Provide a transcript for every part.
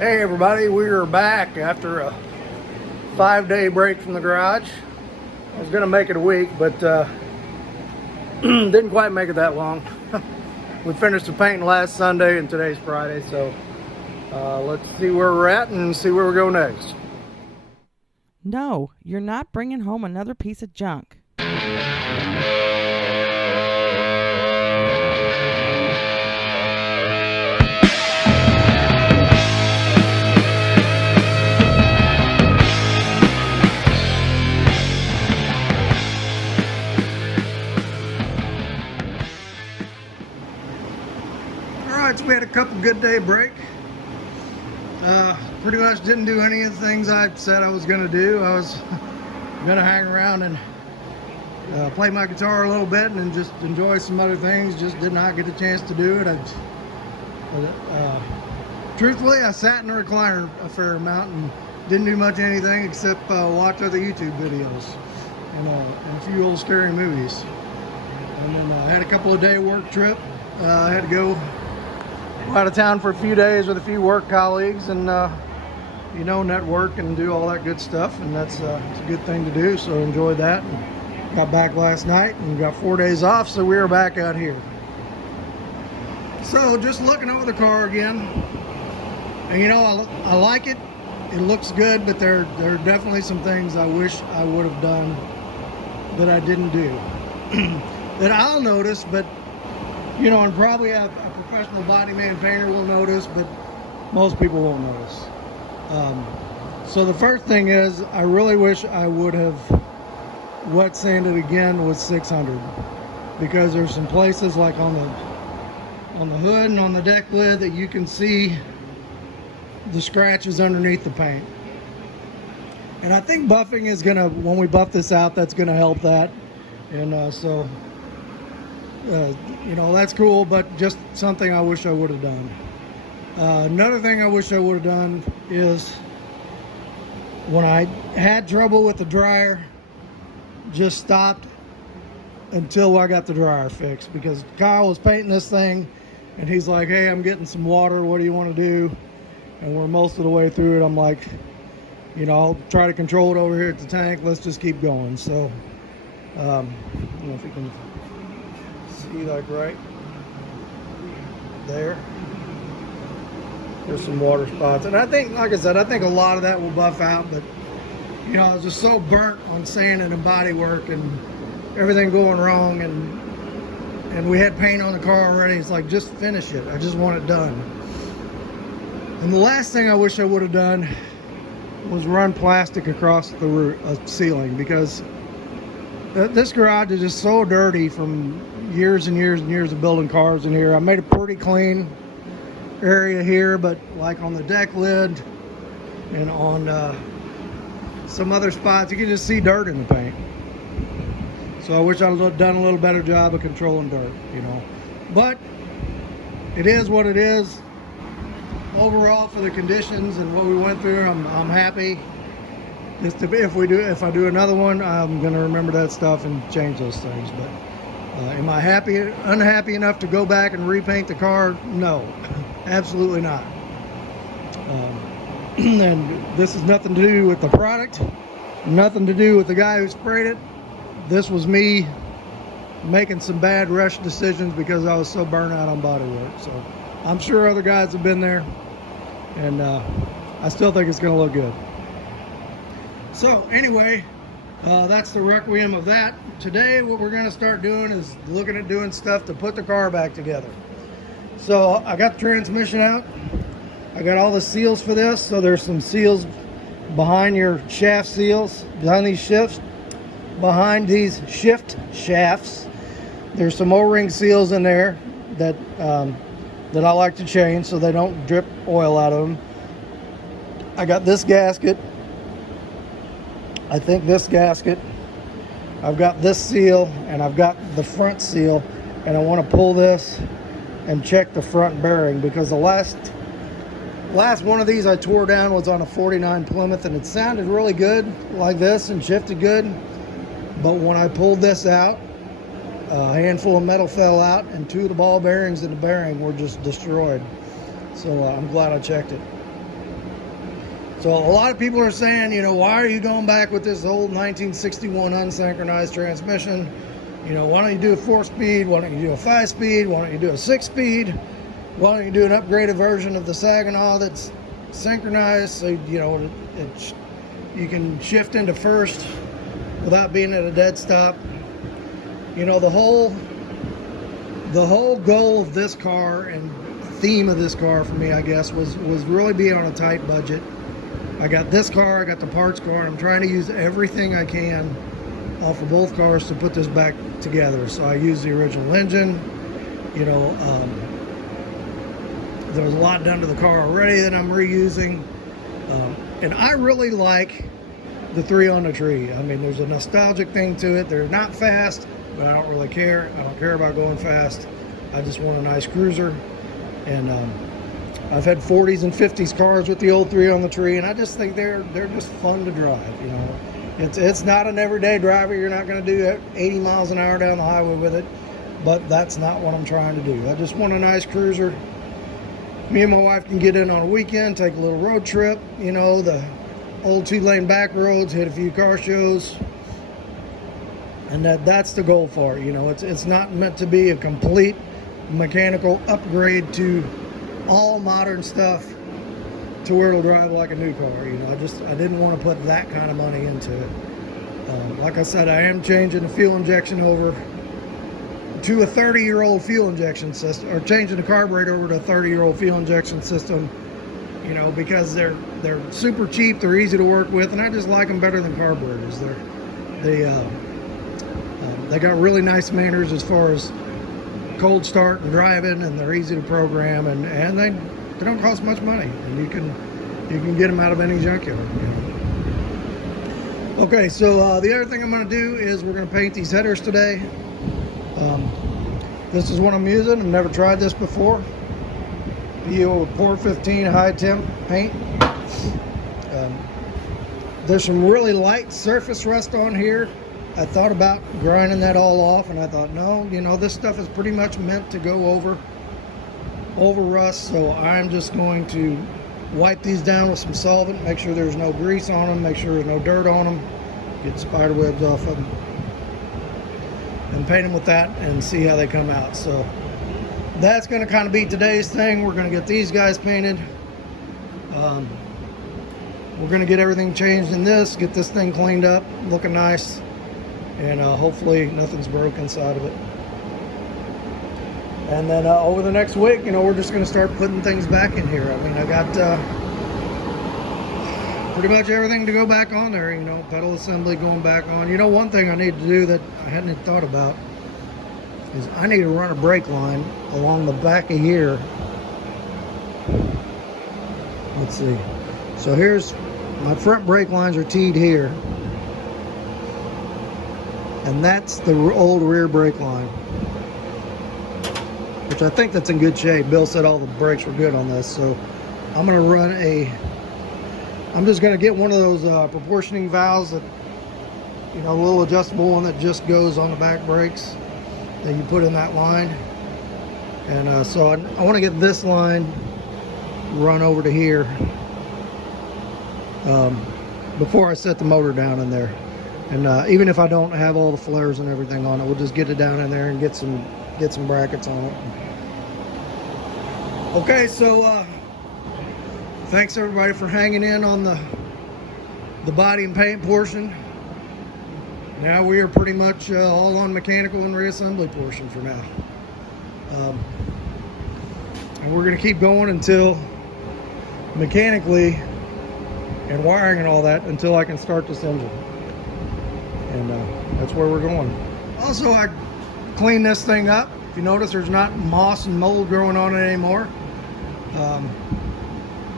Hey everybody, we are back after a 5-day break from the garage. I was gonna make it a week, but didn't quite make it that long. We finished the painting last Sunday and today's Friday, so let's see where we're at and see where we go next. No, you're not bringing home another piece of junk. Alright, so we had a couple good day break. Pretty much didn't do any of the things I said I was gonna do. I was gonna hang around and play my guitar a little bit and just enjoy some other things. Just did not get a chance to do it. Truthfully, I sat in the recliner a fair amount and didn't do much anything except watch other YouTube videos and a few old scary movies. And then I had a couple of day work trip. I had to go out of town for a few days with a few work colleagues and network and do all that good stuff, and it's a good thing to do, so enjoyed that. And got back last night and got 4 days off, so we are back out here. So just looking over the car again, and I like it. It looks good, but there are definitely some things I wish I would have done that I didn't do that I'll notice, but and probably a professional body man painter will notice, but most people won't notice. So the first thing is, I really wish I would have wet sanded again with 600, because there's some places like on the hood and on the deck lid that you can see the scratches underneath the paint. And I think buffing is gonna, when we buff this out, that's gonna help that. And that's cool, but just something I wish I would have done. Another thing I wish I would have done is, when I had trouble with the dryer, just stopped until I got the dryer fixed, because Kyle was painting this thing and he's like, hey, I'm getting some water, what do you want to do? And we're most of the way through it. I'm like, I'll try to control it over here at the tank, let's just keep going. So I don't know if you can see, like right there, there's some water spots, and I think, like I said, I think a lot of that will buff out. But I was just so burnt on sanding and body work and everything going wrong, and we had paint on the car already. It's like, just finish it, I just want it done. And the last thing I wish I would have done was run plastic across the roof, ceiling, because this garage is just so dirty from years and years and years of building cars in here. I made a pretty clean area here, but like on the deck lid and on some other spots, you can just see dirt in the paint. So I wish I'd have done a little better job of controlling dirt, But it is what it is. Overall, for the conditions and what we went through, I'm happy. If I do another one, I'm gonna remember that stuff and change those things. But am I unhappy enough to go back and repaint the car? No, absolutely not. And this has nothing to do with the product, nothing to do with the guy who sprayed it. This was me making some bad rush decisions because I was so burnt out on body work. So I'm sure other guys have been there, and I still think it's gonna look good. So anyway, that's the requiem of that. Today what we're going to start doing is looking at doing stuff to put the car back together. So I got the transmission out. I got all the seals for this. So there's some seals behind your shaft seals, behind these shifts, behind these shift shafts. There's some O-ring seals in there that I like to change so they don't drip oil out of them. I got this gasket. I think this gasket, I've got this seal, and I've got the front seal, and I want to pull this and check the front bearing, because the last one of these I tore down was on a 49 Plymouth, and it sounded really good like this and shifted good, but when I pulled this out, a handful of metal fell out, and 2 of the ball bearings in the bearing were just destroyed. So I'm glad I checked it. So a lot of people are saying, you know, why are you going back with this old 1961 unsynchronized transmission? You know, why don't you do a 4-speed? Why don't you do a 5-speed? Why don't you do a 6-speed? Why don't you do an upgraded version of the Saginaw that's synchronized, so you know you can shift into first without being at a dead stop? You know, the whole goal of this car and theme of this car for me, I guess, was really being on a tight budget. I got this car, I got the parts car, and I'm trying to use everything I can off of both cars to put this back together. So I used the original engine. You know, there was a lot done to the car already that I'm reusing. And I really like the 3 on the tree. I mean, there's a nostalgic thing to it. They're not fast, but I don't really care. I don't care about going fast. I just want a nice cruiser. And I've had 40s and 50s cars with the old 3 on the tree, and I just think they're just fun to drive. You know, it's not an everyday driver. You're not going to do 80 miles an hour down the highway with it, but that's not what I'm trying to do. I just want a nice cruiser. Me and my wife can get in on a weekend, take a little road trip. You know, the old 2-lane back roads, hit a few car shows, and that's the goal for it. You know, it's not meant to be a complete mechanical upgrade to all modern stuff to where it'll drive like a new car. You know, I didn't want to put that kind of money into it. Like I said, I am changing the fuel injection over to a 30-year-old fuel injection system, or changing the carburetor over to a 30-year-old fuel injection system. You know, because they're super cheap, they're easy to work with, and I just like them better than carburetors. They got really nice manners as far as cold start and driving, and they're easy to program, and they don't cost much money, and you can get them out of any junkyard. You know? Okay, so the other thing I'm going to do is we're going to paint these headers today. This is what I'm using. I've never tried this before. The old 415 high temp paint. There's some really light surface rust on here. I thought about grinding that all off, and I thought, no, you know, this stuff is pretty much meant to go over rust, so I'm just going to wipe these down with some solvent, make sure there's no grease on them, make sure there's no dirt on them, get spider webs off of them, and paint them with that and see how they come out. So that's going to kind of be today's thing. We're going to get these guys painted. We're going to get everything changed in this, get this thing cleaned up, looking nice, and hopefully nothing's broke inside of it. And then over the next week, you know, we're just going to start putting things back in here. I mean, I got pretty much everything to go back on there, you know, pedal assembly going back on. You know, one thing I need to do that I hadn't even thought about is I need to run a brake line along the back of here. Let's see. So here's my front brake lines are teed here, and that's the old rear brake line, which I think that's in good shape. Bill said all the brakes were good on this, so I'm going to run I'm just going to get one of those proportioning valves that, you know, a little adjustable one that just goes on the back brakes that you put in that line. And so I want to get this line run over to here before I set the motor down in there. And even if I don't have all the flares and everything on it, we'll just get it down in there and get some brackets on it. Okay, so thanks everybody for hanging in on the body and paint portion. Now we are pretty much all on mechanical and reassembly portion for now. And we're going to keep going until mechanically and wiring and all that, until I can start this engine. And that's where we're going. Also, I cleaned this thing up. If you notice, there's not moss and mold growing on it anymore.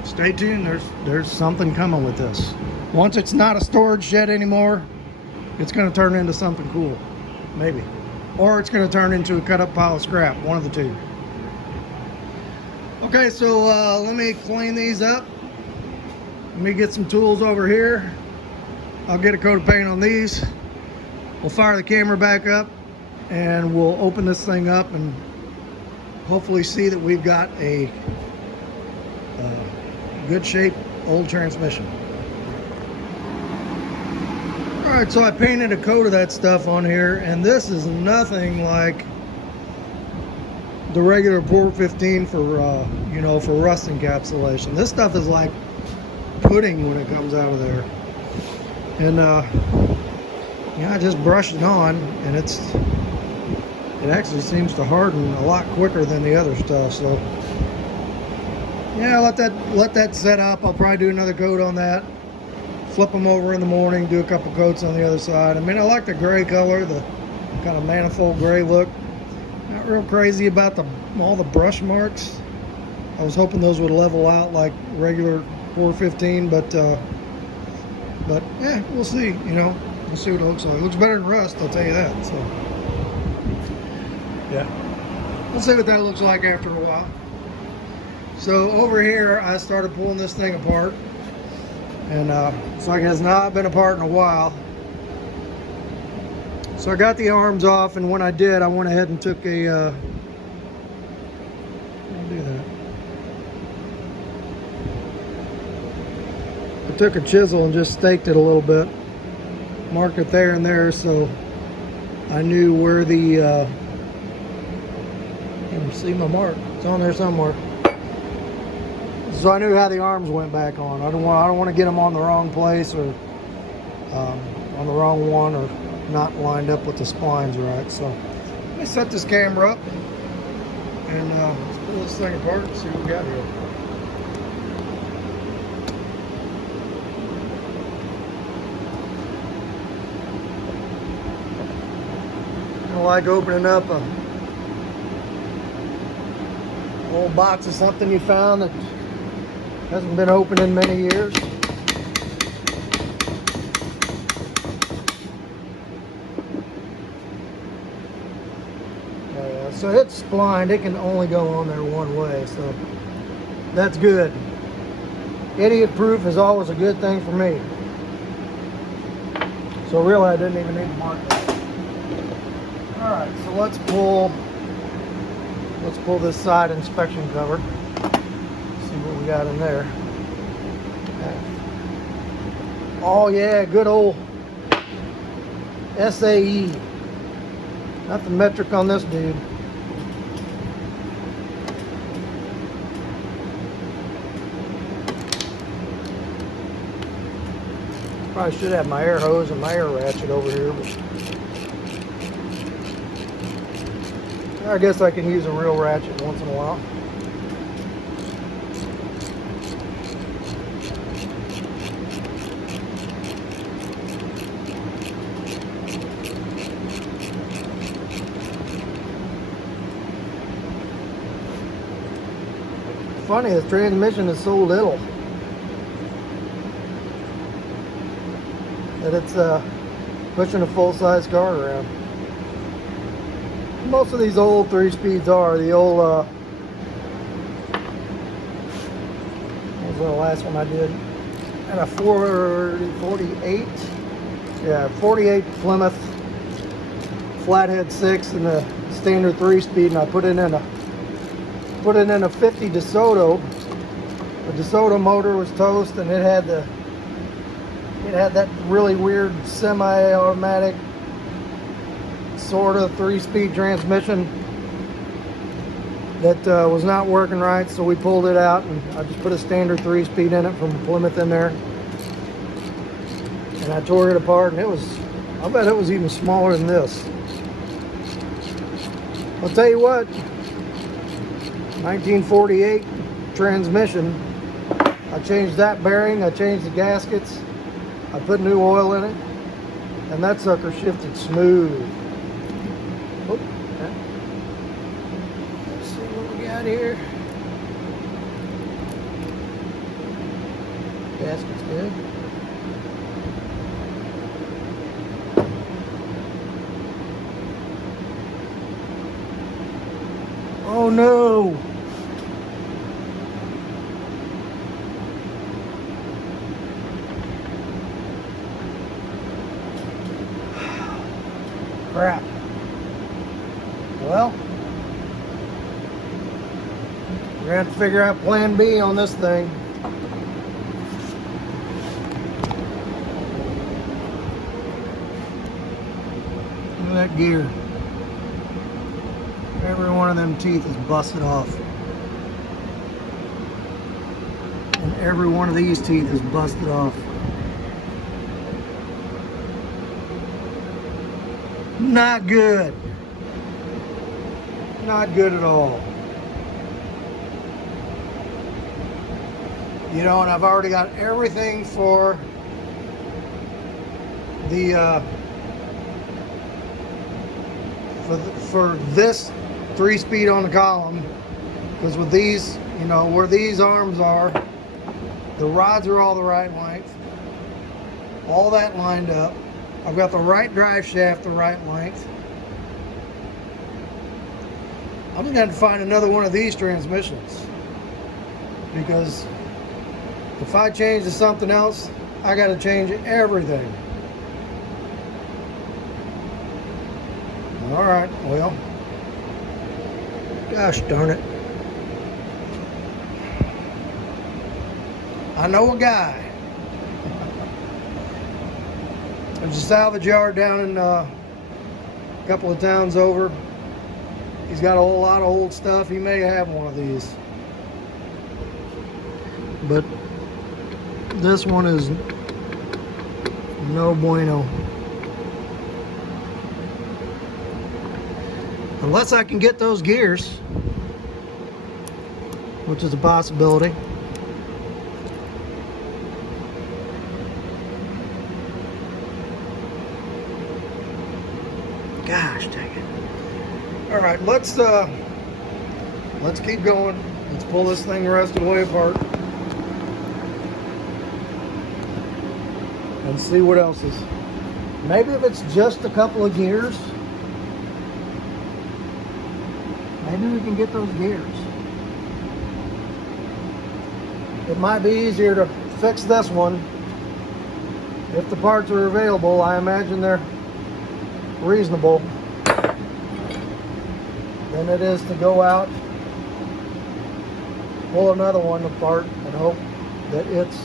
Stay tuned. There's something coming with this. Once it's not a storage shed anymore, it's going to turn into something cool, maybe, or it's going to turn into a cut up pile of scrap. One of the two. Okay, so let me clean these up. Let me get some tools over here. I'll get a coat of paint on these. We'll fire the camera back up, and we'll open this thing up and hopefully see that we've got a good shape old transmission. Alright, so I painted a coat of that stuff on here, and this is nothing like the regular Port 15 for for rust encapsulation. This stuff is like pudding when it comes out of there. And I just brushed it on, and it actually seems to harden a lot quicker than the other stuff. So yeah, let that set up. I'll probably do another coat on that, flip them over in the morning, do a couple coats on the other side. I mean, I like the gray color, the kind of manifold gray look. Not real crazy about all the brush marks. I was hoping those would level out like regular 415, but yeah, we'll see. We'll see what it looks like. It looks better than rust, I'll tell you that. So yeah, we'll see what that looks like after a while. So over here, I started pulling this thing apart, and it's like it has not been apart in a while. So I got the arms off, and when I did, I went ahead and took a I'll do that. I took a chisel and just staked it a little bit, marked it there and there, so I knew where the you can see my mark. It's on there somewhere. So I knew how the arms went back on. I don't want to get them on the wrong place or on the wrong one, or not lined up with the splines right. So let me set this camera up and let's pull this thing apart and see what we got here. I like opening up a old box of something you found that hasn't been opened in many years. So it's splined. It can only go on there one way, so that's good. Idiot proof is always a good thing for me. So really, I didn't even need to mark that. All right, so let's pull this side inspection cover. See what we got in there. Oh yeah, good old SAE. Nothing metric on this dude. Probably should have my air hose and my air ratchet over here, but I guess I can use a real ratchet once in a while. Funny, the transmission is so little that it's pushing a full-size car around. Most of these old 3-speeds are. The old, what was the last one I did? And a 48? Yeah, 48 Plymouth flathead 6 and the standard 3-speed, and I put it in a 50 DeSoto. The DeSoto motor was toast, and it had that really weird semi-automatic sort of 3-speed transmission that was not working right, so we pulled it out, and I just put a standard 3-speed in it from Plymouth in there, and I tore it apart, and I bet it was even smaller than this. I'll tell you what, 1948 transmission, I changed that bearing, I changed the gaskets, I put new oil in it, and that sucker shifted smooth. Oh, okay. Let's see what we got here. Gasket's good. Oh no! Crap. Well, we're gonna have to figure out plan B on this thing. at that gear. Every one of them teeth is busted off. And every one of these teeth is busted off. Not good. Not good at all. You know, and I've already got everything for the for this 3-speed on the column, because with these, you know, where these arms are, the rods are all the right length, all that lined up. I've got the right drive shaft the right length. I'm gonna have to find another one of these transmissions, because if I change to something else, I got to change everything. All right, well, gosh darn it. I know a guy. There's a salvage yard down in a couple of towns over. He's got a whole lot of old stuff. He may have one of these. But this one is no bueno. Unless I can get those gears, which is a possibility. Gosh dang it. All right, let's keep going. Let's pull this thing the rest of the way apart and see what else is. Maybe if it's just a couple of gears, maybe we can get those gears. It might be easier to fix this one if the parts are available. I imagine they're reasonable than it is to go out, pull another one apart and hope that it's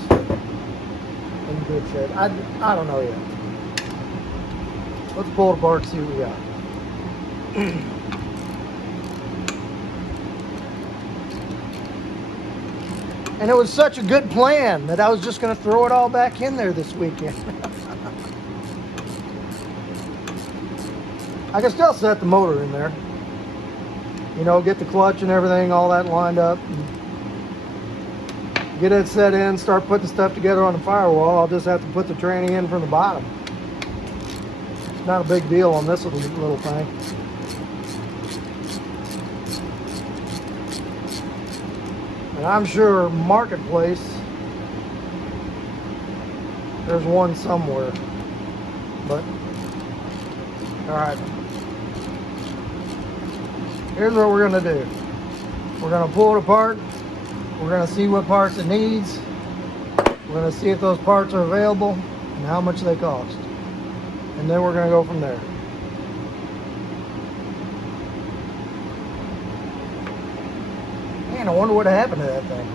in good shape. I don't know yet. Let's pull it apart and see what we got. And it was such a good plan that I was just going to throw it all back in there this weekend. I can still set the motor in there. You know, get the clutch and everything, all that lined up. Get it set in, start putting stuff together on the firewall. I'll just have to put the tranny in from the bottom. It's not a big deal on this little thing. And I'm sure Marketplace, there's one somewhere. But, all right. Here's what we're gonna do. We're gonna pull it apart. We're gonna see what parts it needs. We're gonna see if those parts are available and how much they cost. And then we're gonna go from there. Man, I wonder what happened to that thing.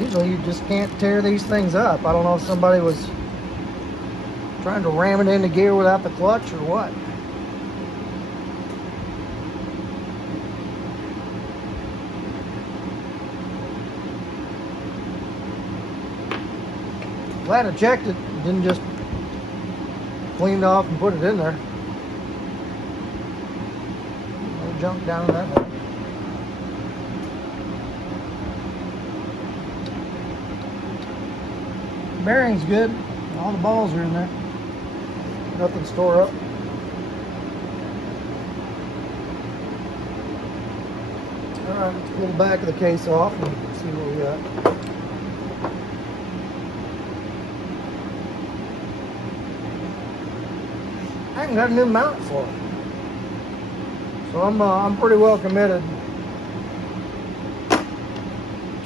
Usually you just can't tear these things up. I don't know if somebody was trying to ram it into gear without the clutch or what. Glad I checked it, didn't just clean it off and put it in there. No junk down in that one. Bearing's good. All the balls are in there. Nothing store up. Alright, let's pull the back of the case off and see what we got. I haven't got a new mount for it. So I'm pretty well committed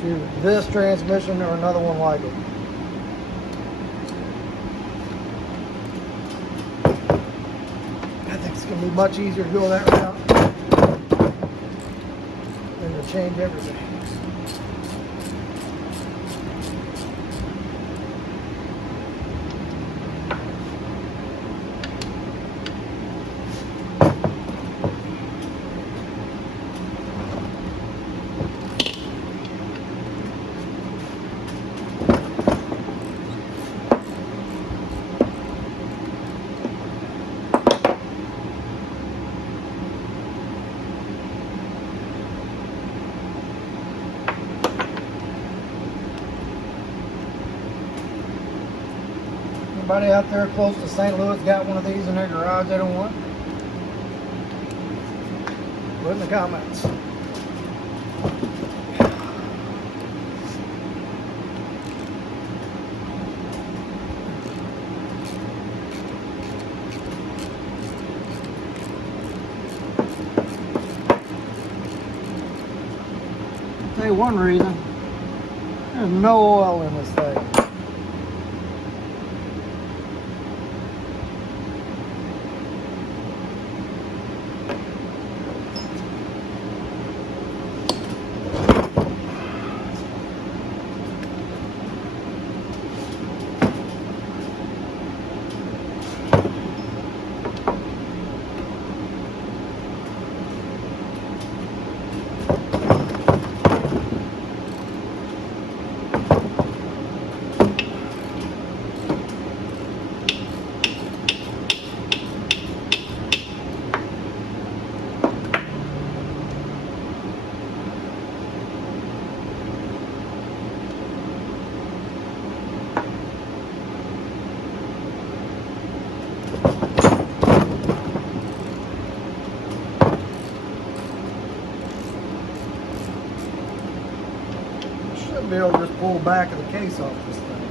to this transmission or another one like it. I think it's going to be much easier to go that route than to change everything. Anybody out there close to St. Louis got one of these in their garage they don't want? Put in the comments. I'll tell you one reason. There's no oil in this thing. Be able to just pull the back of the case off this thing.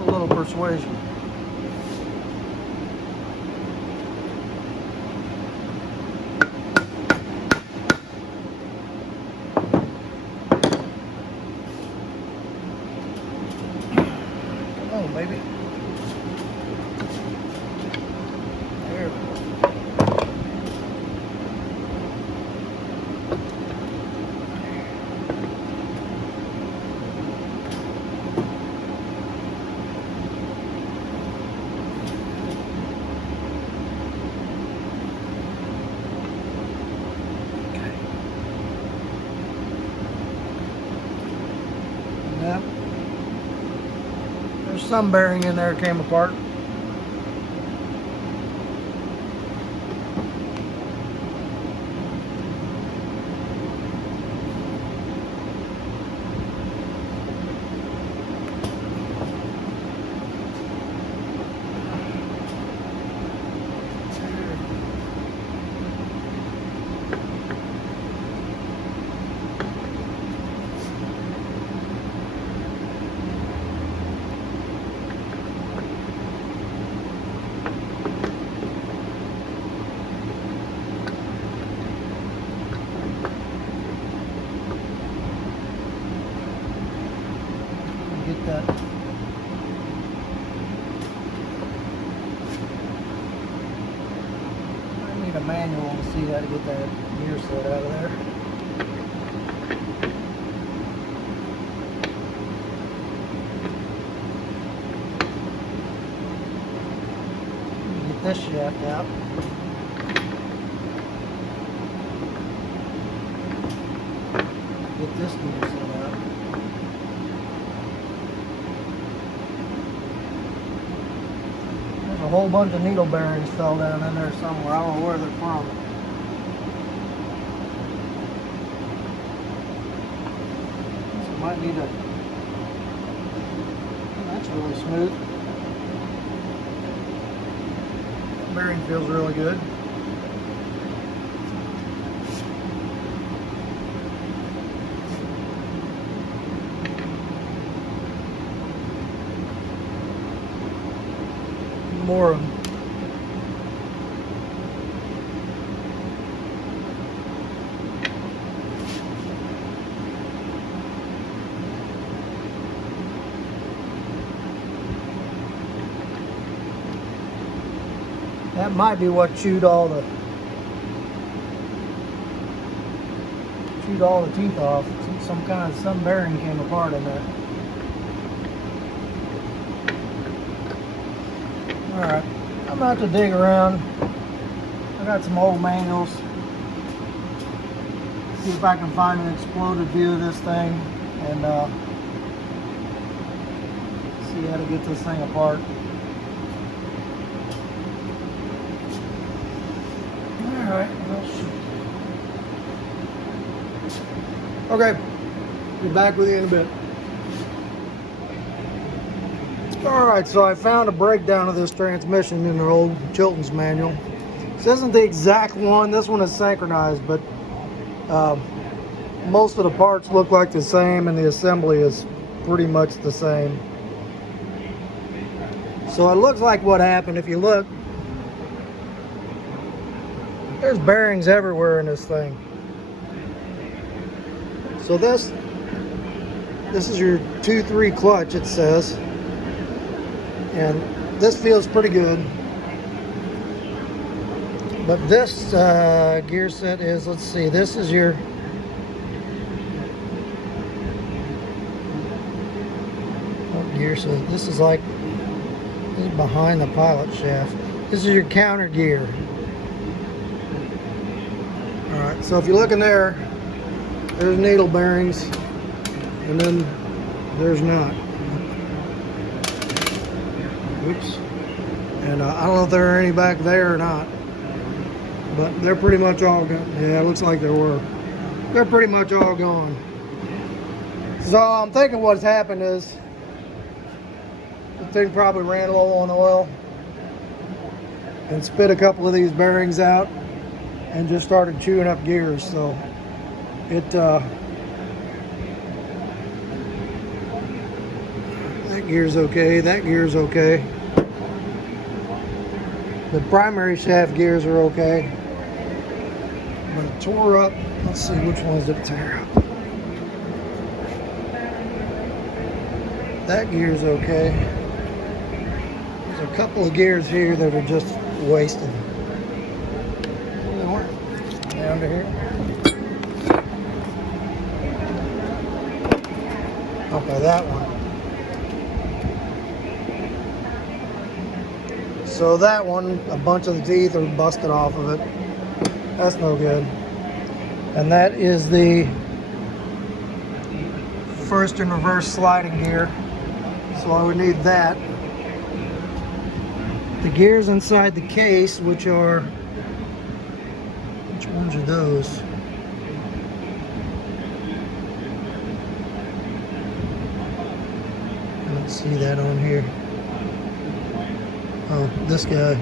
A little persuasion. Baby. There we go. Yep. There's some bearing in there came apart. Get that. I need a manual to see how to get that gear set out of there. Get this shaft out. Get this gear set out. A whole bunch of needle bearings fell down in there somewhere. I don't know where they're from. So might need a. That's really smooth. Bearing feels really good. More of them. That might be what chewed all the teeth off. Some bearing came apart in there. Alright, I'm about to dig around. I got some old manuals. See if I can find an exploded view of this thing and see how to get this thing apart. Alright, well, shoot. Okay, be back with you in a bit. Alright, so I found a breakdown of this transmission in the old Chilton's manual. This isn't the exact one, this one is synchronized, but most of the parts look like the same and the assembly is pretty much the same. So it looks like what happened, if you look, there's bearings everywhere in this thing. So this is your 2-3 clutch, it says, and this feels pretty good. But this gear set is, let's see, this is your gear set. This is like, this is behind the pilot shaft. This is your counter gear. Alright, so if you look in there, there's needle bearings, and then there's not. Oops. And I don't know if there are any back there or not, but they're pretty much all gone. Yeah, it looks like there were. They're pretty much all gone. So I'm thinking what's happened is the thing probably ran low on oil and spit a couple of these bearings out and just started chewing up gears. So it that gear's okay, that gear's okay. The primary shaft gears are okay. But it tore up. Let's see, which ones did it tear up? That gear's okay. There's a couple of gears here that are just wasted. Down to here. Okay, that one. So that one, a bunch of the teeth are busted off of it. That's no good. And that is the first and reverse sliding gear. So I would need that. The gears inside the case, which are, which ones are those? I don't see that on here. Oh, this guy.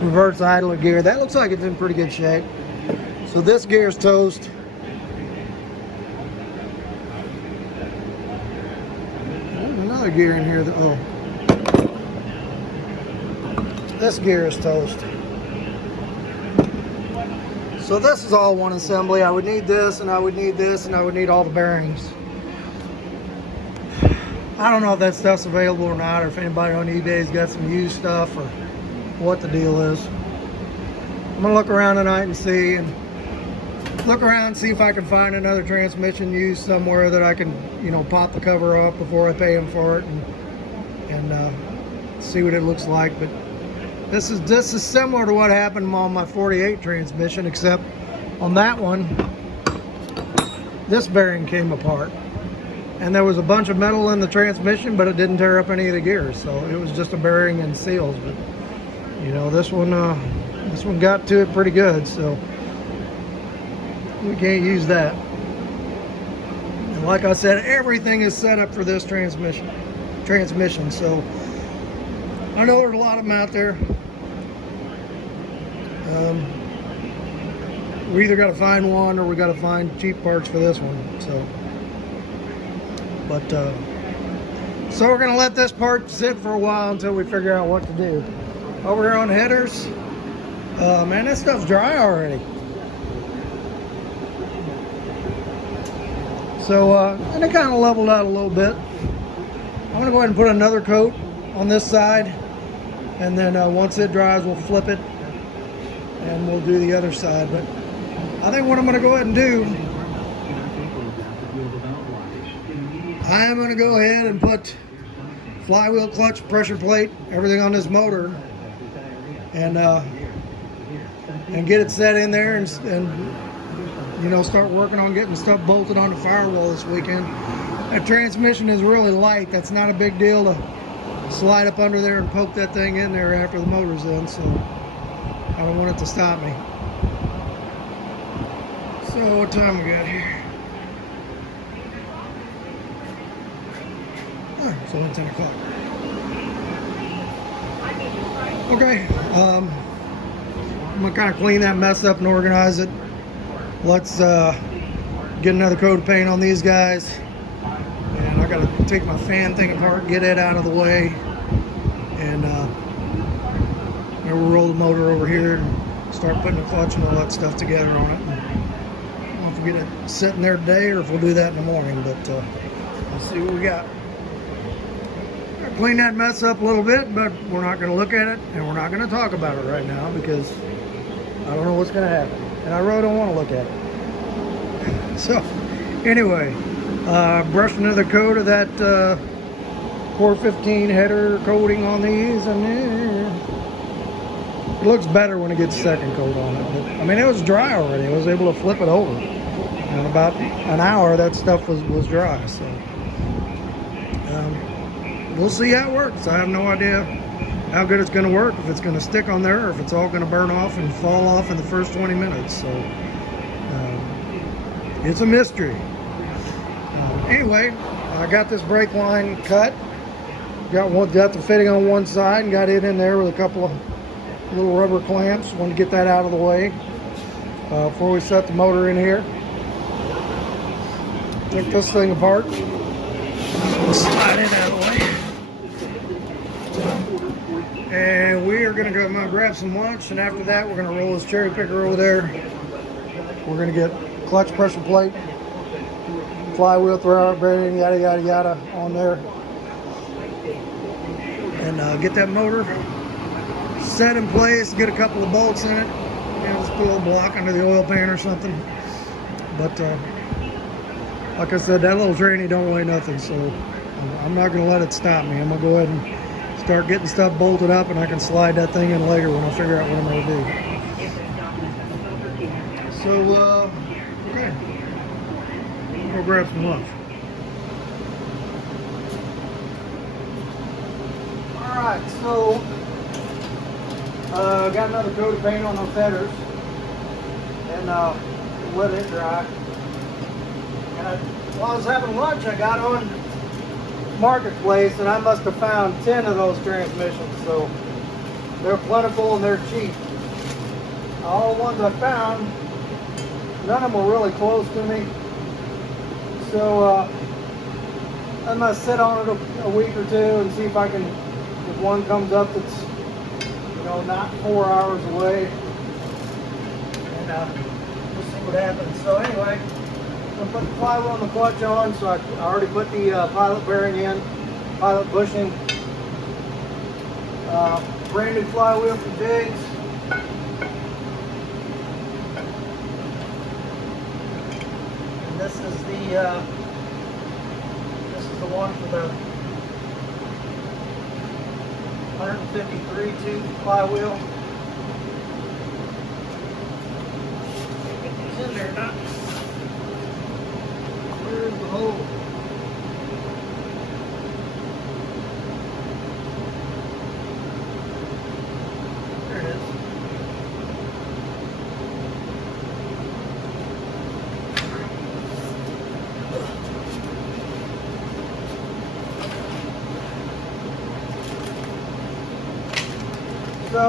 Reverse idler gear. That looks like it's in pretty good shape. So this gear's toast. There's another gear in here that, oh. This gear is toast. So this is all one assembly. I would need this, and I would need this, and I would need all the bearings. I don't know if that stuff's available or not, or if anybody on eBay's got some used stuff, or what the deal is. I'm gonna look around tonight and see, and look around and see if I can find another transmission used somewhere that I can, you know, pop the cover off before I pay them for it, and see what it looks like. But this is similar to what happened on my 48 transmission, except on that one, this bearing came apart. And there was a bunch of metal in the transmission, but it didn't tear up any of the gears. So it was just a bearing and seals. But you know, this one got to it pretty good. So we can't use that. And like I said, everything is set up for this transmission. So I know there's a lot of them out there. We either got to find one, or we got to find cheap parts for this one. So. But, so we're going to let this part sit for a while until we figure out what to do. Over here on the headers, man, that stuff's dry already. So, and it kind of leveled out a little bit. I'm going to go ahead and put another coat on this side. And then once it dries, we'll flip it. And we'll do the other side. But I think what I'm going to go ahead and do, I'm going to go ahead and put flywheel, clutch, pressure plate, everything on this motor, and get it set in there, and you know, start working on getting stuff bolted on the firewall this weekend. That transmission is really light. That's not a big deal to slide up under there and poke that thing in there after the motor's in, so I don't want it to stop me. So what time we got here? Oh, it's only 10 o'clock. Okay, I'm gonna kind of clean that mess up and organize it. Let's get another coat of paint on these guys. And I gotta take my fan thing apart, get it out of the way, and we'll roll the motor over here and start putting the clutch and all that stuff together on it. And I don't know if we'll get it sitting there today or if we'll do that in the morning, but we'll see what we got. Clean that mess up a little bit, but we're not going to look at it and we're not going to talk about it right now because I don't know what's going to happen, and I really don't want to look at it. So anyway, brushed another coat of that 415 header coating on these, and it looks better when it gets second coat on it. But I mean, it was dry already. I was able to flip it over. In about an hour, that stuff was dry. So we'll see how it works. I have no idea how good it's going to work, if it's going to stick on there, or if it's all going to burn off and fall off in the first 20 minutes. So it's a mystery. Anyway, I got this brake line cut. Got the fitting on one side and got it in there with a couple of little rubber clamps. Want to get that out of the way before we set the motor in here. Take this thing apart. Slide it out of the way. And we are going to go grab some lunch, and after that we're going to roll this cherry picker over there. We're going to get clutch pressure plate, flywheel throwout bearing, yada yada yada on there, and get that motor set in place, get a couple of bolts in it, just put a little block under the oil pan or something. But like I said, that little tranny don't weigh nothing, so I'm not going to let it stop me. I'm going to go ahead and start getting stuff bolted up, and I can slide that thing in later when I figure out what I'm going to do. So, okay. We'll go grab some lunch. Alright, so, got another coat of paint on those headers, and let it dry. And while I was having lunch, I got on Marketplace, and I must have found 10 of those transmissions, so they're plentiful and they're cheap. All the ones I found, none of them were really close to me, so I'm gonna sit on it a week or two and see if I can, if one comes up that's, you know, not 4 hours away, and we'll see what happens. So anyway, I'm going to put the flywheel and the clutch on, so I already put the pilot bearing in, pilot bushing, brand new flywheel from Jigs. And this is the one for the 153 tooth flywheel. Get these in there now. Where's the hole? There it is. So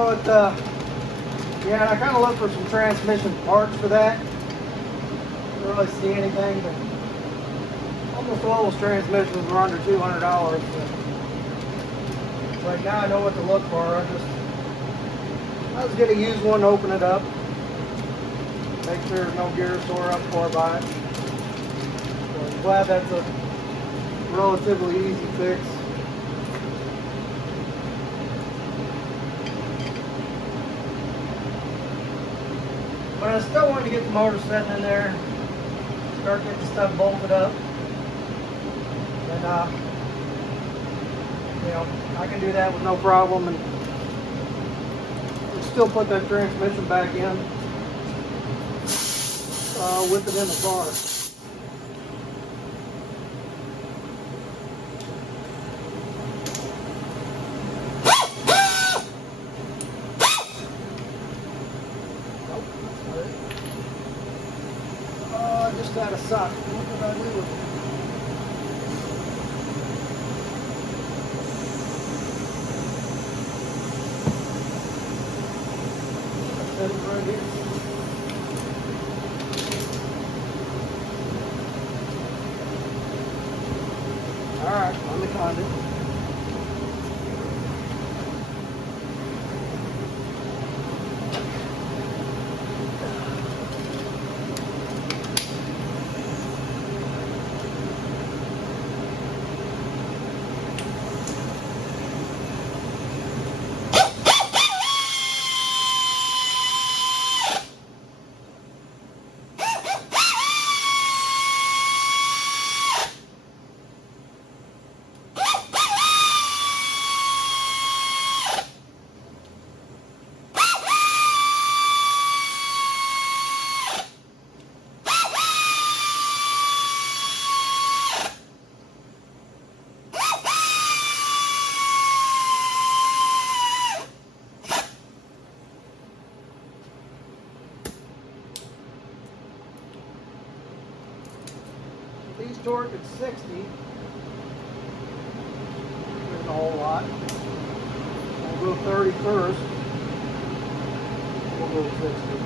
yeah, I kind of looked for some transmission parts for that. Didn't really see anything, but almost all those transmissions were under $200. So like now I know what to look for. I was gonna use one, open it up, make sure there's no gears tore up before I buy it. So I'm glad that's a relatively easy fix. But I still wanted to get the motor setting in there, start getting stuff bolted up. And you know, I can do that with no problem, and still put that transmission back in with it in the car. kind of suck. What did I do with it? Set it right here. Alright, let me find it. These torque at 60. Isn't a whole lot. We'll go 30 first. We'll go 60.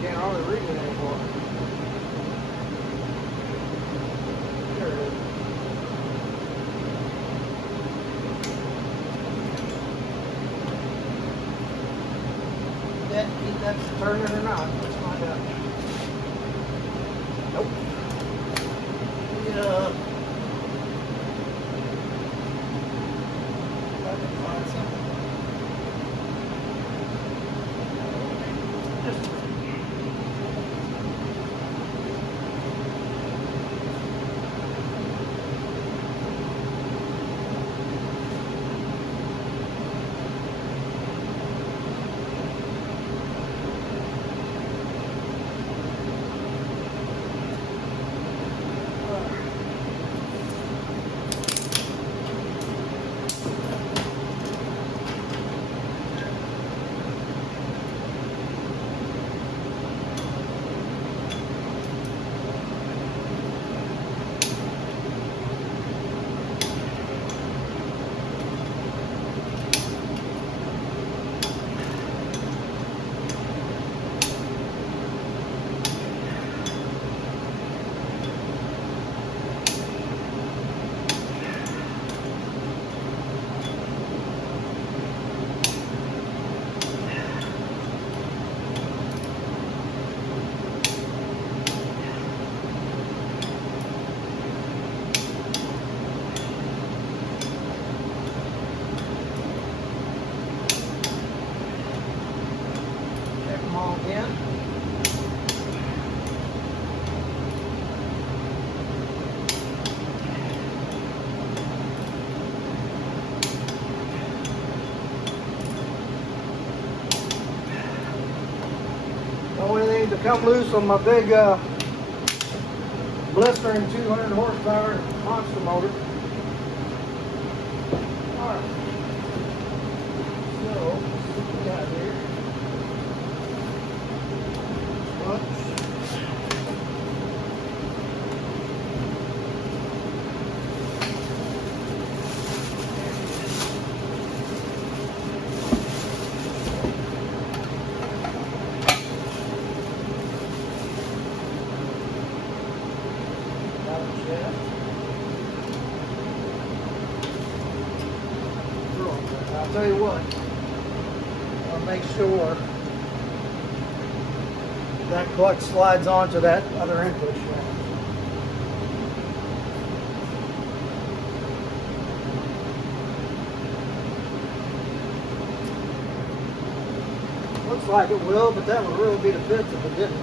Can't hardly read it anymore. There it is. That's turning or not? Let's find out. Nope. Yeah. If I can find something. Just again. The only thing to come loose on my big blistering 200 horsepower monster motor. Alright. So, what we got here? I'll tell you what, I'll make sure that clutch slides onto that other input shaft. Looks like it will, but that would really be the fifth if it didn't.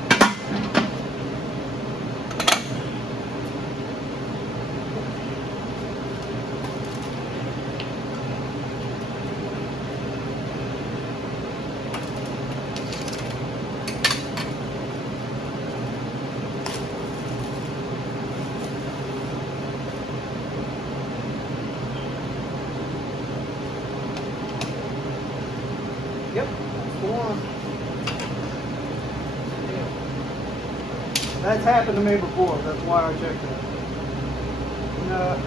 Yep, that's the one. That's happened to me before. That's why I checked that.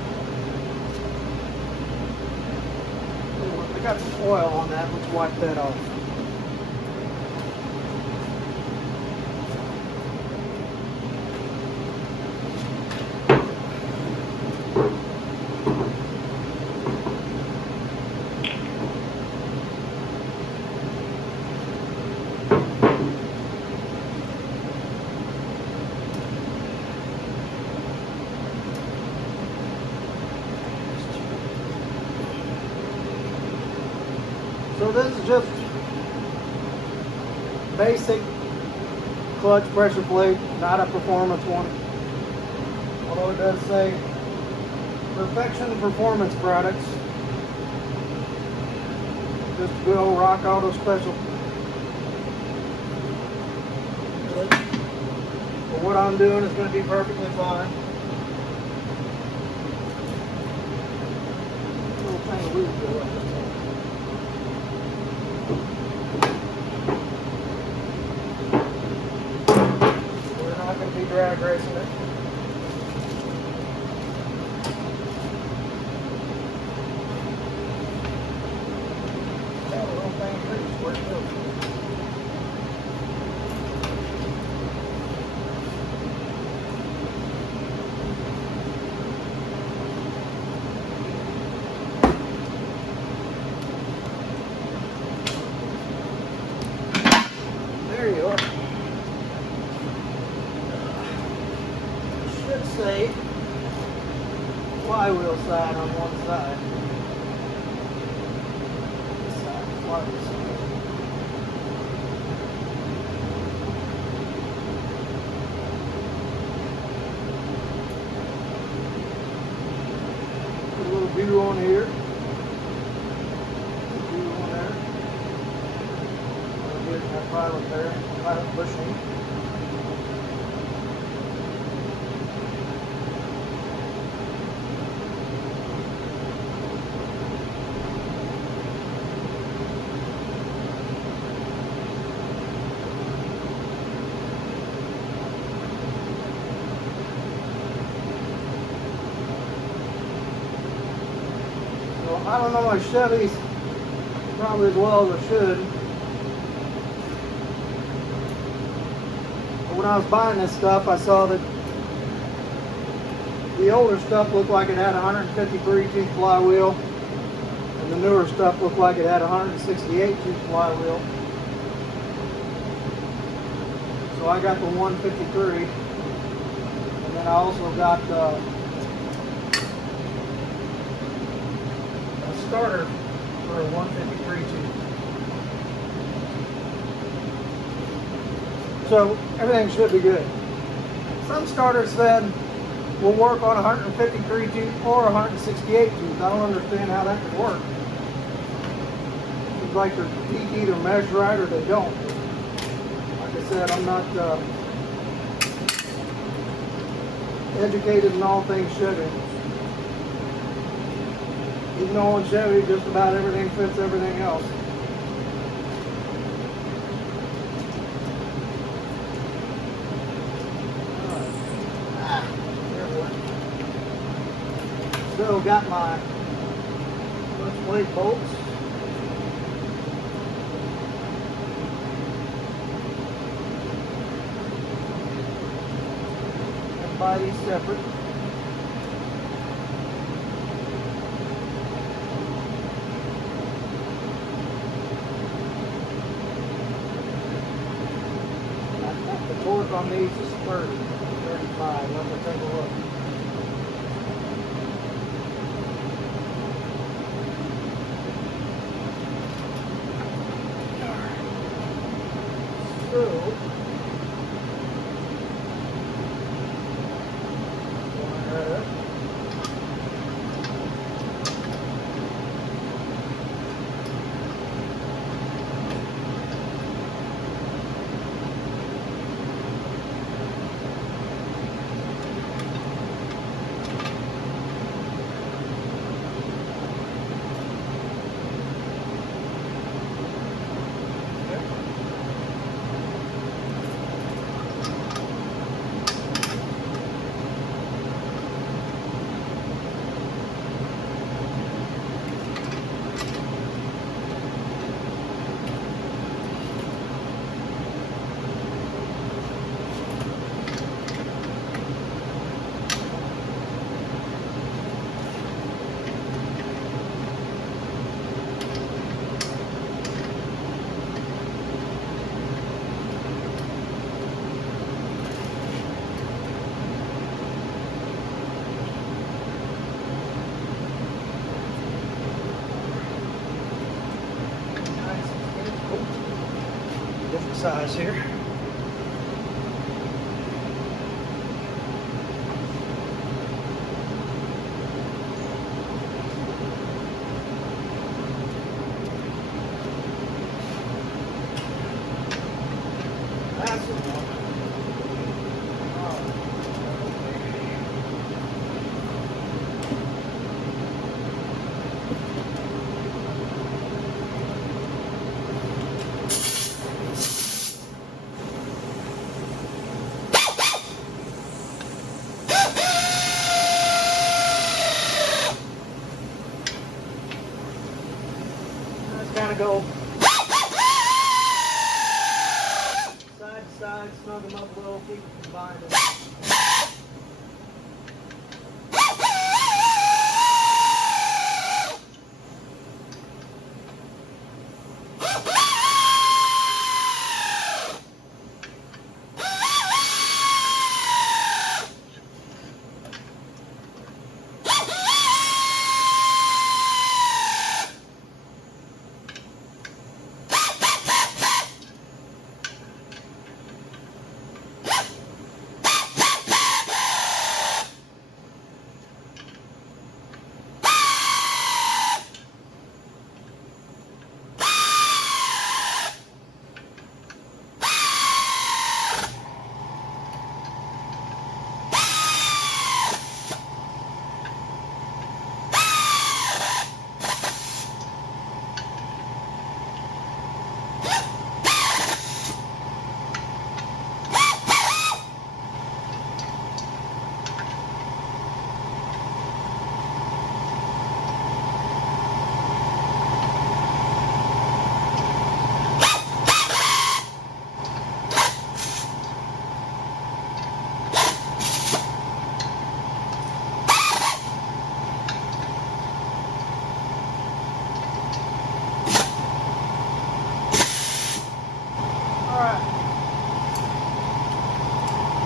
I got some oil on that. Let's wipe that off. So this is just basic clutch pressure plate, not a performance one. Although it does say Perfection Performance Products. Just a good old Rock Auto special. But what I'm doing is going to be perfectly fine. Little tiny wheels go up. Be drag racing it. That little thing pretty squirt too. There you are. Say flywheel side on one side. This side, flywheel side. Put a little view on here. View on there. I'll get that pilot there. Pilot bushing. I don't know my Chevys probably as well as I should. But when I was buying this stuff, I saw that the older stuff looked like it had 153 tooth flywheel, and the newer stuff looked like it had 168 tooth flywheel. So I got the 153, and then I also got a starter for a 153 tooth. So everything should be good. Some starters said will work on 153 tooth or 168 tooth. I don't understand how that could work. Seems like their teeth either mesh right or they don't. Like I said, I'm not educated in all things Chevy. Even though on Chevy just about everything fits everything else. Still got my clutch plate bolts. And buy these separate. The torque on these is 30, 35. Let me take a look. So, different size here. That's the one. Kind of go side to side, snug them up a little, keep them combined.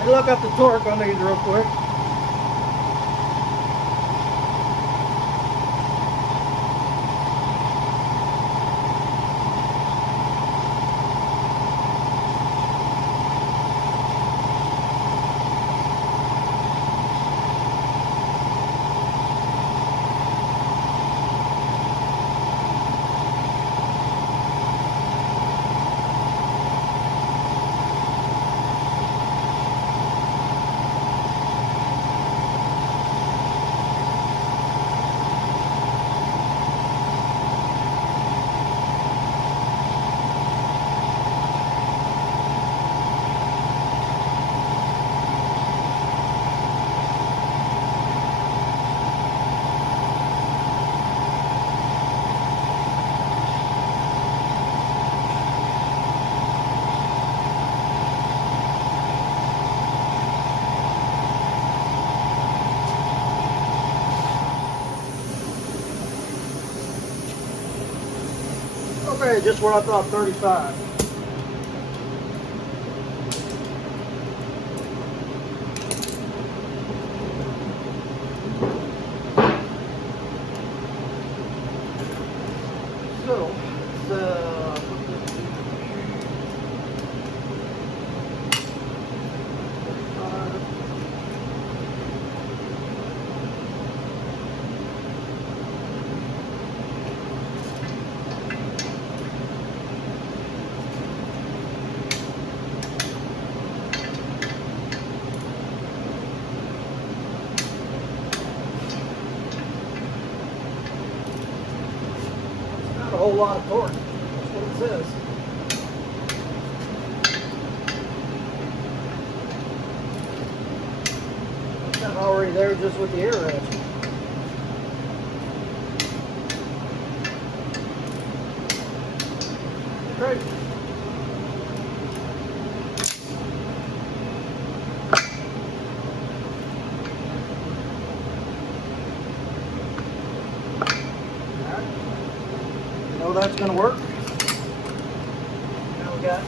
Look up the torque on these real quick. Okay, just what I thought, 35. So, lot of torque. That's what it says. It's kind of already there just with the air ratchet. Great. That's going to work. Now we got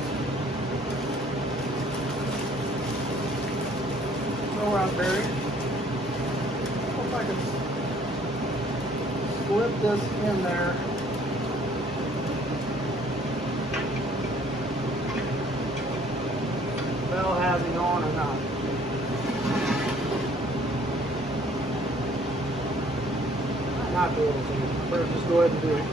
throw around bearing. I don't know if I can slip this in there. Bell housing on or not. Might not be able to. Better just go ahead and do it.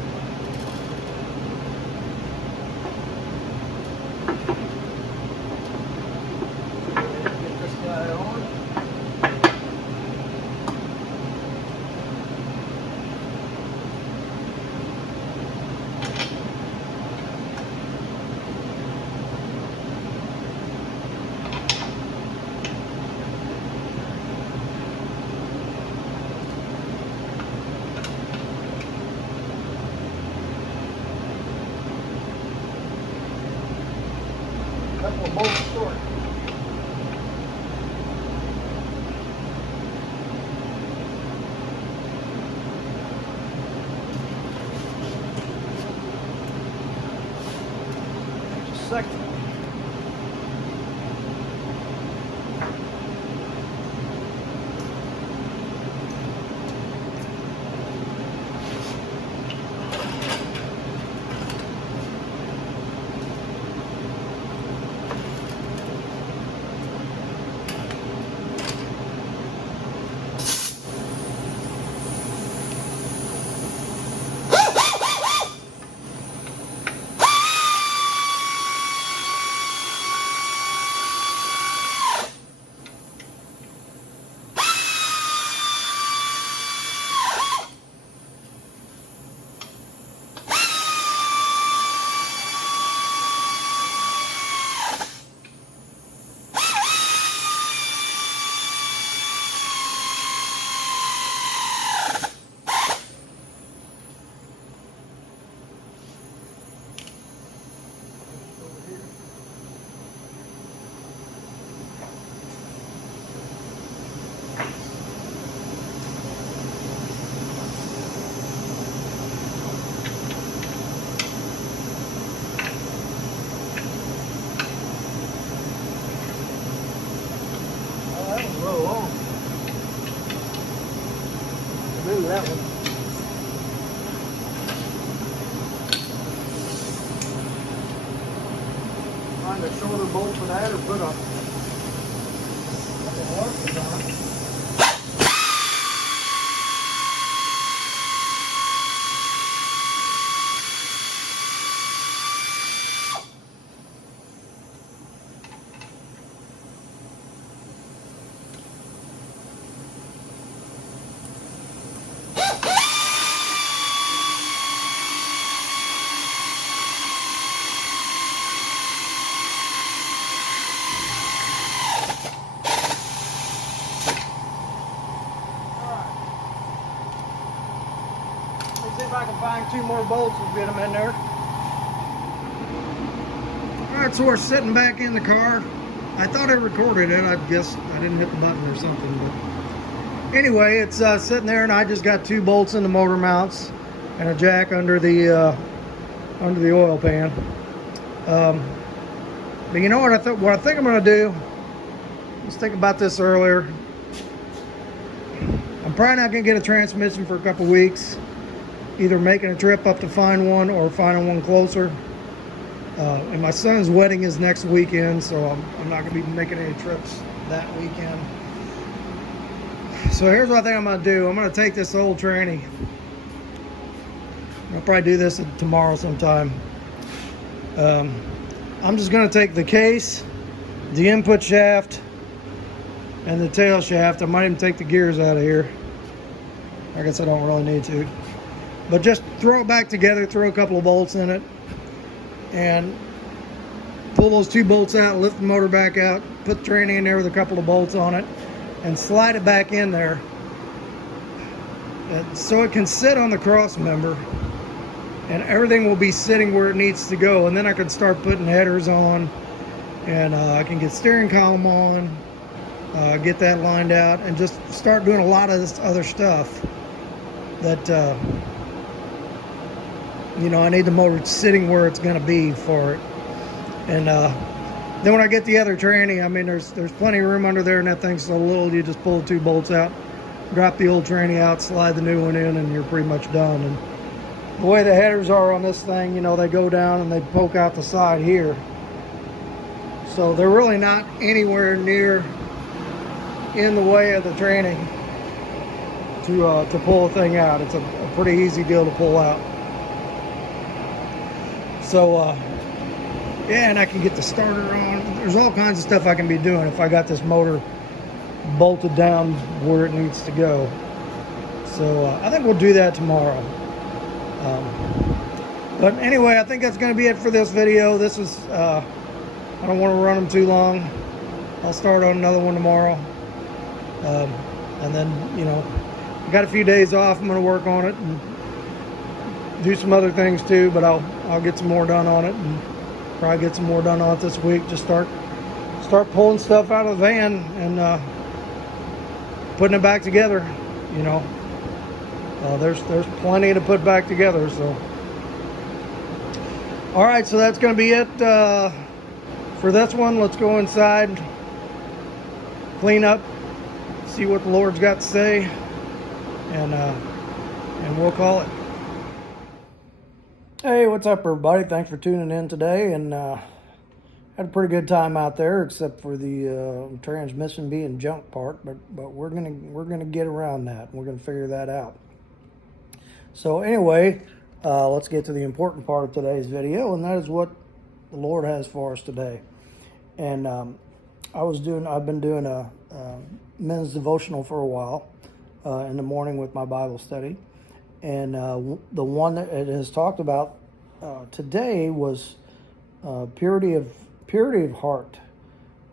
Couple of bolts short. Just a second. That one. Find a shorter bolt for that or put a couple horses on it. See if I can find two more bolts and get them in there. Alright, so we're sitting back in the car. I thought I recorded it. I guess I didn't hit the button or something. But anyway, it's sitting there, and I just got two bolts in the motor mounts and a jack under the oil pan. But you know what I think I'm going to do? I was thinking about this earlier. I'm probably not going to get a transmission for a couple weeks. Either making a trip up to find one or finding one closer. And my son's wedding is next weekend, so I'm not going to be making any trips that weekend. So here's what I think I'm going to do. I'm going to take this old tranny. I'll probably do this tomorrow sometime. I'm just going to take the case, the input shaft, and the tail shaft. I might even take the gears out of here. I guess I don't really need to. But just throw it back together, throw a couple of bolts in it, and pull those 2 bolts out, lift the motor back out, put the tranny in there with a couple of bolts on it, and slide it back in there so it can sit on the cross member, and everything will be sitting where it needs to go. And then I can start putting headers on, and I can get steering column on, get that lined out, and just start doing a lot of this other stuff that I need the motor sitting where it's going to be for it. And then when I get the other tranny, I mean, there's plenty of room under there, and that thing's so little, you just pull the 2 bolts out, drop the old tranny out, slide the new one in, and you're pretty much done. And the way the headers are on this thing, they go down and they poke out the side here. So they're really not anywhere near in the way of the tranny to pull the thing out. It's a pretty easy deal to pull out. So, yeah, and I can get the starter on. There's all kinds of stuff I can be doing if I got this motor bolted down where it needs to go. So I think we'll do that tomorrow. But anyway, I think that's going to be it for this video. This is, I don't want to run them too long. I'll start on another one tomorrow. And then, I got a few days off. I'm going to work on it and do some other things too, but I'll get some more done on it, and probably get some more done on it this week. Just start pulling stuff out of the van and putting it back together. There's plenty to put back together. So, all right, so that's going to be it for this one. Let's go inside, clean up, see what the Lord's got to say, and we'll call it. Hey, what's up, everybody? Thanks for tuning in today, and had a pretty good time out there, except for the transmission being junk part. But we're gonna get around that. We're gonna figure that out. So anyway, let's get to the important part of today's video, and that is what the Lord has for us today. And I've been doing a men's devotional for a while in the morning with my Bible study. And the one that it has talked about today was purity of heart,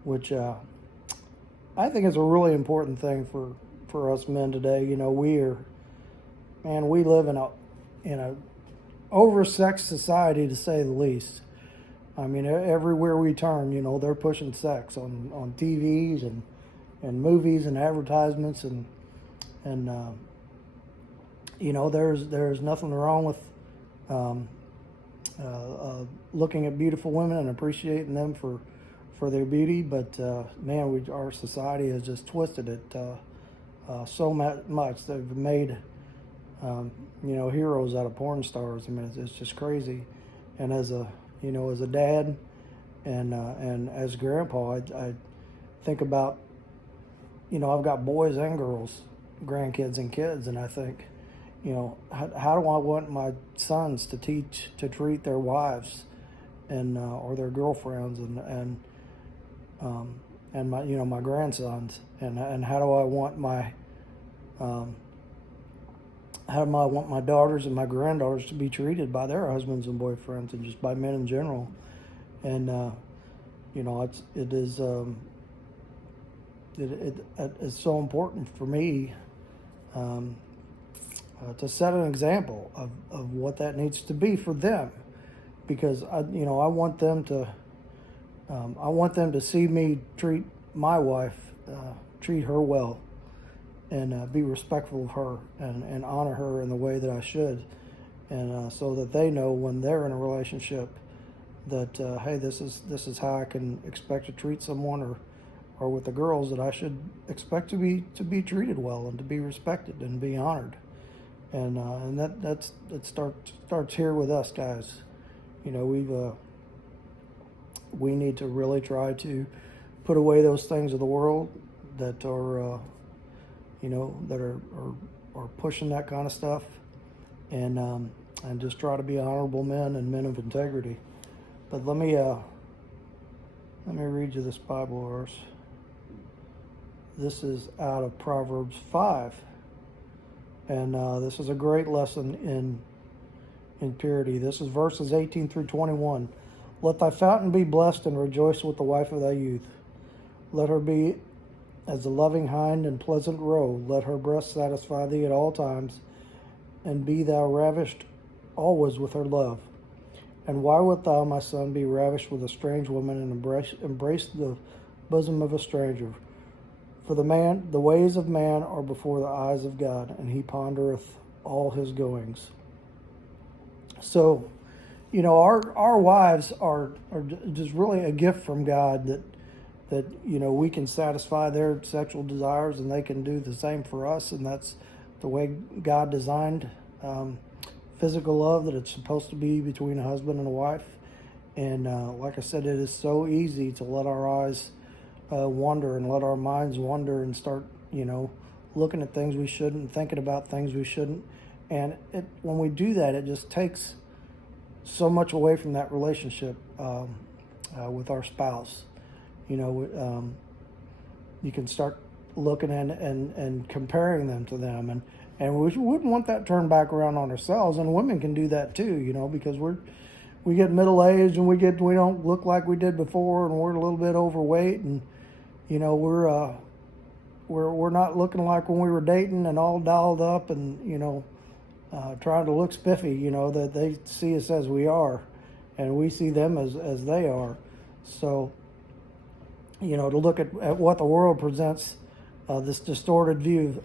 which I think is a really important thing for us men today. We live in a oversexed society, to say the least. I mean, everywhere we turn, they're pushing sex on TVs and movies and advertisements, and there's nothing wrong with looking at beautiful women and appreciating them for their beauty, but man, our society has just twisted it so much. They've made heroes out of porn stars. I mean, it's just crazy. And as a dad and as grandpa, I think about, I've got boys and girls, grandkids and kids, and I think, how do I want my sons to treat their wives and or their girlfriends and my grandsons, and how do I want my daughters and my granddaughters to be treated by their husbands and boyfriends, and just by men in general. And it's so important for me to set an example of what that needs to be for them, because I want them to see me treat my wife, treat her well, and be respectful of her and honor her in the way that I should, and so that they know when they're in a relationship that hey, this is how I can expect to treat someone, or with the girls, that I should expect to be treated well and to be respected and be honored. And that starts here with us guys. We need to really try to put away those things of the world that are are pushing that kind of stuff, and just try to be honorable men and men of integrity. But let me read you this Bible verse. This is out of Proverbs 5. And this is a great lesson in purity. This is verses 18 through 21. Let thy fountain be blessed, and rejoice with the wife of thy youth. Let her be as the loving hind and pleasant roe. Let her breast satisfy thee at all times, and be thou ravished always with her love. And why wilt thou, my son, be ravished with a strange woman, and embrace the bosom of a stranger? For the ways of man are before the eyes of God, and he pondereth all his goings. So, our wives are just really a gift from God that we can satisfy their sexual desires, and they can do the same for us. And that's the way God designed physical love, that it's supposed to be between a husband and a wife. And like I said, it is so easy to let our eyes wander and let our minds wander and start looking at things we shouldn't, thinking about things we shouldn't. And when we do that, it just takes so much away from that relationship with our spouse. You can start looking and comparing them to them, and we wouldn't want that turned back around on ourselves. And women can do that too, because we get middle aged and we don't look like we did before, and we're a little bit overweight, and we're not looking like when we were dating and all dolled up and trying to look spiffy. That they see us as we are, and we see them as they are. So to look at what the world presents, this distorted view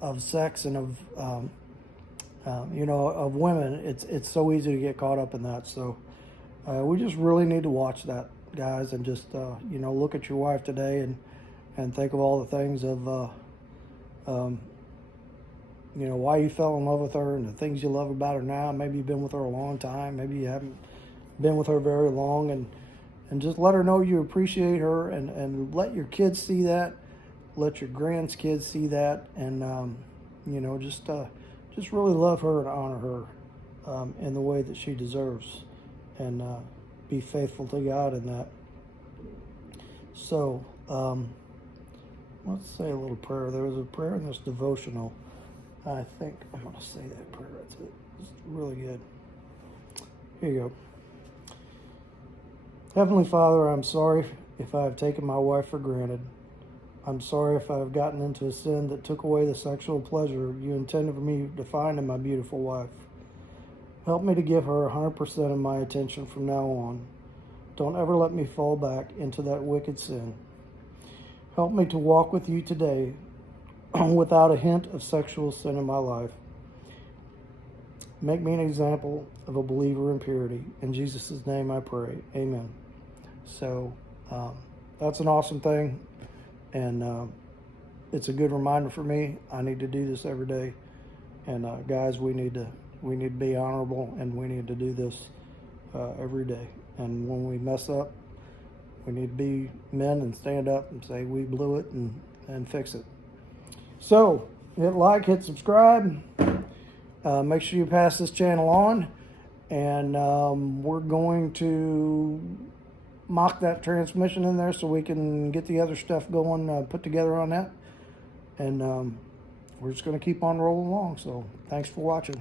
of sex and of women, it's so easy to get caught up in that. So we just really need to watch that, guys, and just look at your wife today and think of all the things of why you fell in love with her and the things you love about her now. Maybe you've been with her a long time, maybe you haven't been with her very long, and just let her know you appreciate her, and let your kids see that, let your grandkids see that, and just really love her and honor her in the way that she deserves, and be faithful to God in that. So let's say a little prayer. There was a prayer in this devotional. I think I'm going to say that prayer. It's really good. Here you go. Heavenly Father, I'm sorry if I have taken my wife for granted. I'm sorry if I have gotten into a sin that took away the sexual pleasure you intended for me to find in my beautiful wife. Help me to give her 100% of my attention from now on. Don't ever let me fall back into that wicked sin. Help me to walk with you today without a hint of sexual sin in my life. Make me an example of a believer in purity. In Jesus' name I pray. Amen. So that's an awesome thing, and it's a good reminder for me. I need to do this every day, and guys, we need to be honorable, and we need to do this every day. And when we mess up, we need to be men and stand up and say we blew it and fix it. So hit like, hit subscribe. Make sure you pass this channel on, and we're going to mock that transmission in there so we can get the other stuff going, put together on that, and we're just going to keep on rolling along. So thanks for watching.